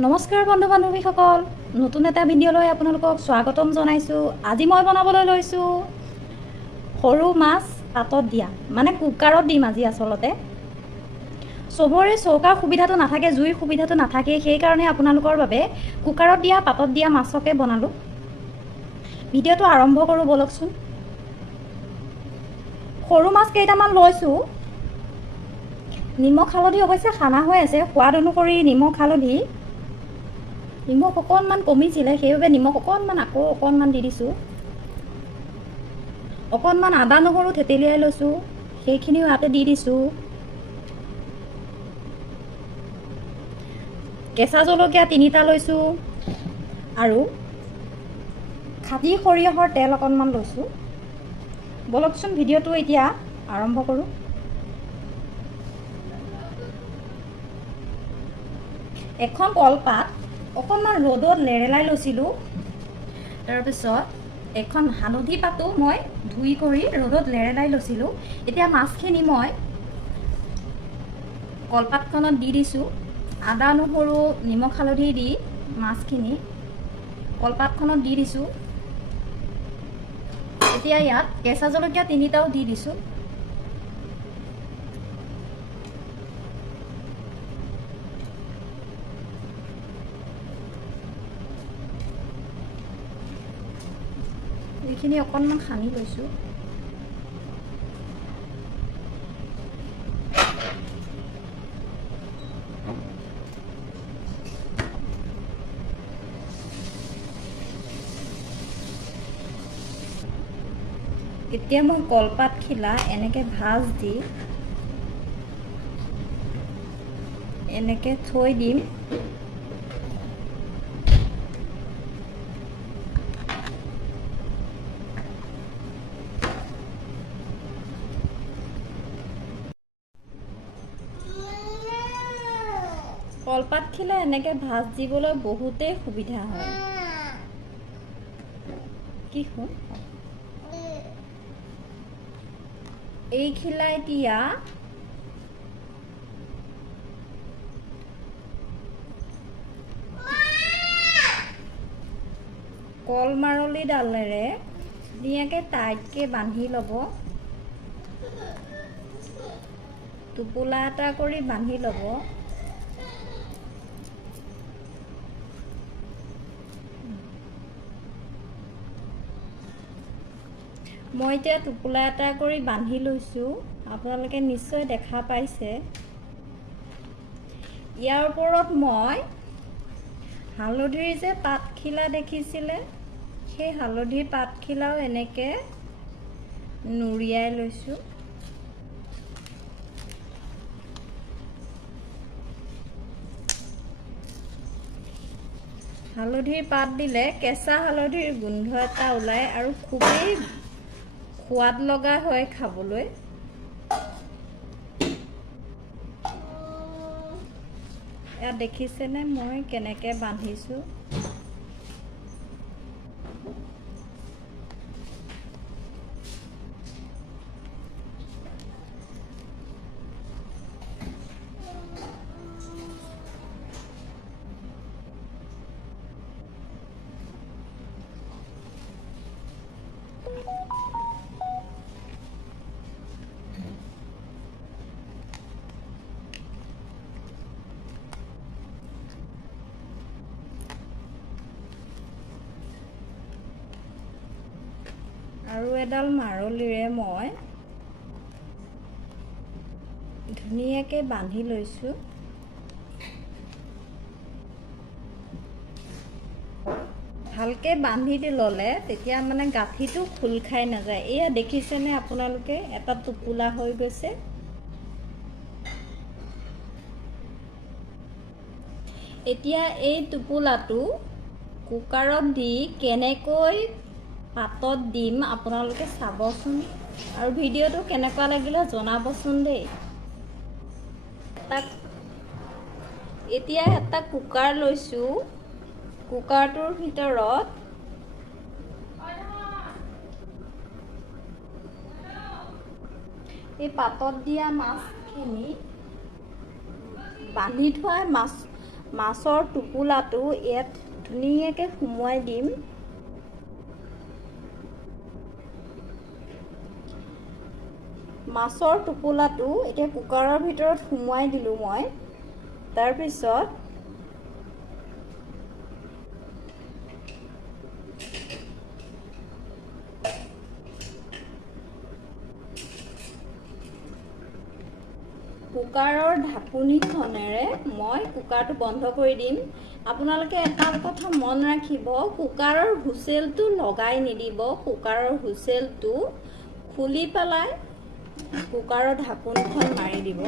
নমস্কাৰ বন্ধু বান্ধৱীসকল, নতুন এটা ভিডিঅ'লৈ আপোনালোকক স্বাগতম জনাইছোঁ। আজি মই বনাবলৈ লৈছোঁ সৰু মাছ পাতত দিয়া, মানে কুকাৰত দিম আজি। আচলতে চবৰে চৌকাৰ সুবিধাটো নাথাকে, জুইৰ সুবিধাটো নাথাকে, সেইকাৰণে আপোনালোকৰ বাবে কুকাৰত দিয়া পাতত দিয়া মাছকে বনালোঁ। ভিডিঅ'টো আৰম্ভ কৰোঁ ব'লকচোন। সৰু মাছ কেইটামান লৈছোঁ। নিমখ হালধি অৱশ্যে সানা হৈ আছে, সোৱাদ অনুসৰি নিমখ হালধি। নিমখ অকণমান কমিছিলে, সেইবাবে নিমখ অকণমান আকৌ অকণমান দি দিছোঁ। অকণমান আদা নহৰু থেতেলিয়াই লৈছোঁ, সেইখিনিও ইয়াতে দি দিছোঁ। কেঁচা জলকীয়া 3টা লৈছোঁ আৰু খাটি সৰিয়হৰ তেল অকণমান লৈছোঁ। ব'লকচোন ভিডিঅ'টো এতিয়া আৰম্ভ কৰোঁ। এখন কলপাত অকণমান ৰ'দত লেৰেলাই লৈছিলোঁ। তাৰপিছত এখন হালধি পাতো মই ধুই কৰি ৰ'দত লেৰেলাই লৈছিলোঁ। এতিয়া মাছখিনি মই কলপাতখনত দি দিছোঁ। আদা নহৰু নিমখ হালধি দি মাছখিনি কলপাতখনত দি দিছোঁ। এতিয়া ইয়াত কেঁচা জলকীয়া 3টাও দি দিছোঁ। এইখিনি অকণমান সানি লৈছোঁ। এতিয়া মই কলপাতখিলা এনেকৈ ভাজ দি এনেকৈ থৈ দিম। কলপাতখিলা এনেকৈ ভাজ দিবলৈ বহুতেই সুবিধা হয়। কি হ'ল এই খিলা এতিয়া কল মাৰলিডালেৰে ধুনীয়াকৈ টাইটকৈ বান্ধি ল'ব। টোপোলা এটা কৰি বান্ধি ল'ব। মই এতিয়া টোপোলা এটা কৰি বান্ধি লৈছোঁ, আপোনালোকে নিশ্চয় দেখা পাইছে। ইয়াৰ ওপৰত মই হালধিৰ যে পাতখিলা দেখিছিলে, সেই হালধিৰ পাতখিলাও এনেকৈ নুৰিয়াই লৈছোঁ। হালধিৰ পাত দিলে কেঁচা হালধিৰ গোন্ধ এটা ওলায় আৰু খুবেই সোৱাদ লগা হয় খাবলৈ। ইয়াত দেখিছেনে মই কেনেকৈ বান্ধিছোঁ। আৰু এডাল মাৰলিৰে মই ধুনীয়াকৈ বান্ধি লৈছোঁ। ভালকৈ বান্ধি ল'লে তেতিয়া মানে গাঁঠিটো খোল খাই নাযায়। এয়া দেখিছেনে আপোনালোকে, এটা টোপোলা হৈ গৈছে। এতিয়া এই টোপোলাটো কুকাৰত দি কেনেকৈ পাতত দিম আপোনালোকে চাবচোন, আৰু ভিডিঅ'টো কেনেকুৱা লাগিলে জনাবচোন দেই। এতিয়া এটা কুকাৰ লৈছোঁ। কুকাৰটোৰ ভিতৰত এই পাতত দিয়া মাছখিনি বান্ধি থোৱা মাছৰ টোপোলাটো ইয়াত ধুনীয়াকৈ সুমুৱাই দিম। মাছৰ টোপোলাটো এতিয়া কুকাৰৰ ভিতৰত সুমুৱাই দিলোঁ মই। তাৰপিছত কুকাৰৰ ঢাকনিখনেৰে মই কুকাৰটো বন্ধ কৰি দিম। আপোনালোকে এটা কথা মন ৰাখিব, কুকাৰৰ হুইচেলটো লগাই নিদিব। কুকাৰৰ হুইচেলটো খুলি পেলাই কুকাৰৰ ঢাকনিখন মাৰি দিব।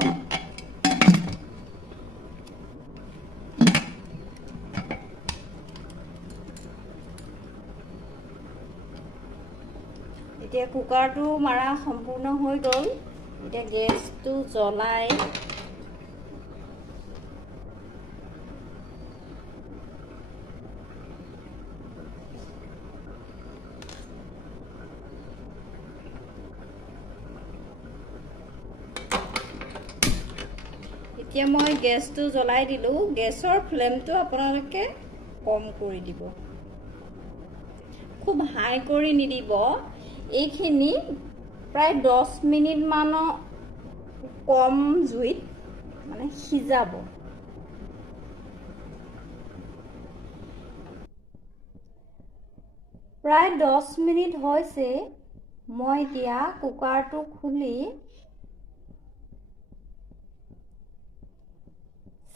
এতিয়া কুকাৰটো মাৰা সম্পূৰ্ণ হৈ গ'ল। এতিয়া গেছটো জ্বলাই এতিয়া মই গেছটো জ্বলাই দিলোঁ। গেছৰ ফ্লেমটো আপোনালোকে কম কৰি দিব, খুব হাই কৰি নিদিব। এইখিনি প্ৰায় 10 মিনিটমানৰ কম জুইত মানে সিজাব। প্ৰায় 10 মিনিট হৈছে। মই এতিয়া কুকাৰটো খুলি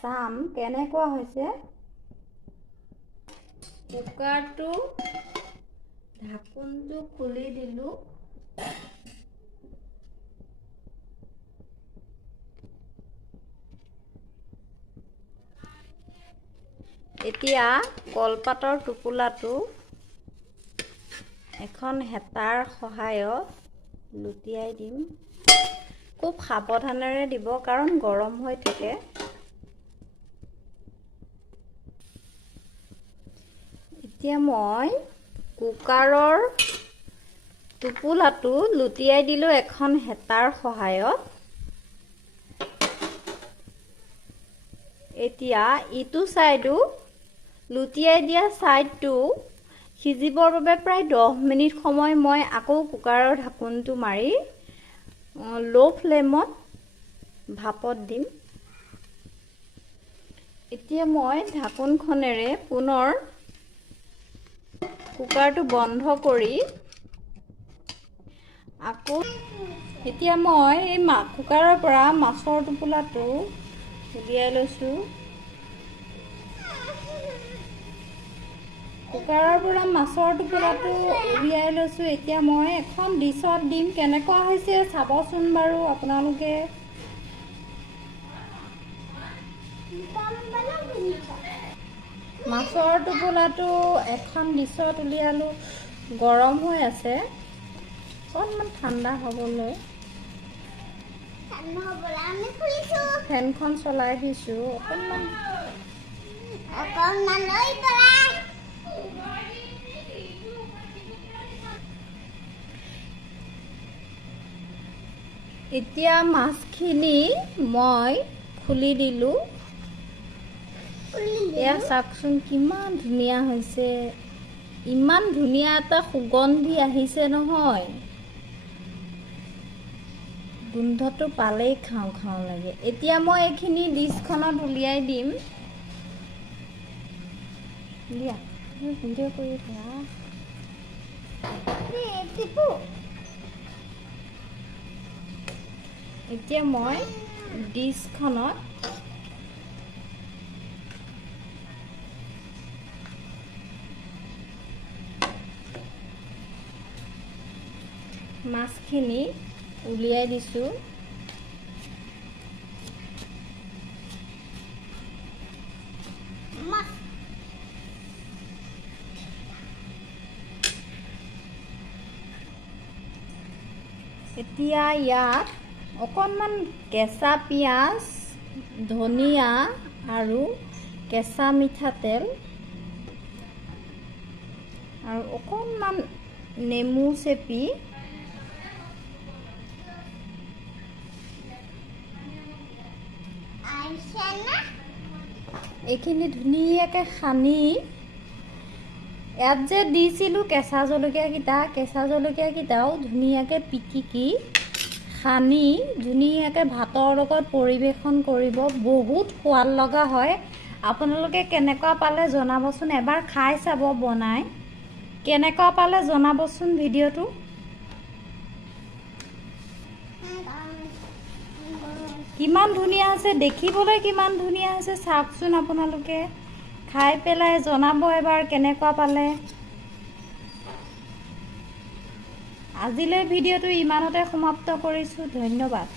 চাম কেনেকুৱা হৈছে। কুকাৰটো ঢাকনটো খুলি দিলোঁ। এতিয়া কলপাতৰ টোপোলাটো এখন হেতাৰ সহায়ত লুটিয়াই দিম। খুব সাৱধানেৰে দিব, কাৰণ গৰম হৈ থাকে। এতিয়া মই কুকাৰৰ টোপোলাটো লুটিয়াই দিলোঁ এখন হেতাৰ সহায়ত। এতিয়া ইটো ছাইডো লুটিয়াই দিয়া ছাইডটো সিজিবৰ বাবে প্ৰায় 10 মিনিট সময় মই আকৌ কুকাৰৰ ঢাকনটো মাৰি ল' ফ্লেমত ভাপত দিম। এতিয়া মই ঢাকনখনেৰে পুনৰ কুকাৰটো বন্ধ কৰি আকৌ এতিয়া মই এই কুকাৰৰ পৰা মাছৰ টোপোলাটো উলিয়াই লৈছোঁ। কুকাৰৰ পৰা মাছৰ টোপোলাটো উলিয়াই লৈছোঁ। এতিয়া মই এখন ডিছত দিম। কেনেকুৱা হৈছে চাবচোন বাৰু আপোনালোকে। মাছৰ টোপোলাটো এখন ডিছত উলিয়ালোঁ। গৰম হৈ আছে, অকণমান ঠাণ্ডা হ'বলৈ ফেনখন চলাই দিছোঁ। এতিয়া মাছখিনি মই খুলি দিলোঁ। এয়া চাওকচোন কিমান ধুনীয়া হৈছে। ইমান ধুনীয়া এটা সুগন্ধি আহিছে নহয়, গোন্ধটো পালেই খাওঁ খাওঁ লাগে। এতিয়া মই এইখিনি ডিছখনত উলিয়াই দিম। দিয়া ভিডিঅ' কৰি থাকা। এতিয়া মই ডিছখনত মাছখিনি উলিয়াই দিছোঁ। এতিয়া ইয়াত অকণমান কেঁচা পিঁয়াজ, ধনিয়া আৰু কেঁচা মিঠাতেল আৰু অকণমান নেমু চেপি এইখিনি ধুনীয়াকৈ সানি ইয়াত যে দিছিলোঁ কেঁচা জলকীয়াকেইটাও ধুনীয়াকৈ পিটিকি সানি ধুনীয়াকৈ ভাতৰ লগত পৰিৱেশন কৰিব। বহুত সোৱাদ লগা হয়। আপোনালোকে কেনেকুৱা পালে জনাবচোন, এবাৰ খাই চাব বনাই। কেনেকুৱা পালে জনাবচোন ভিডিঅ'টো। কিমান ধুনীয়া আছে দেখিবলৈ, কিমান ধুনীয়া আছে চাওকচোন। আপোনালোকে খাই পেলাই জনাব এবাৰ কেনেকুৱা পালে। আজিলৈ ভিডিঅ'টো ইমানতে সমাপ্ত কৰিছোঁ। ধন্যবাদ।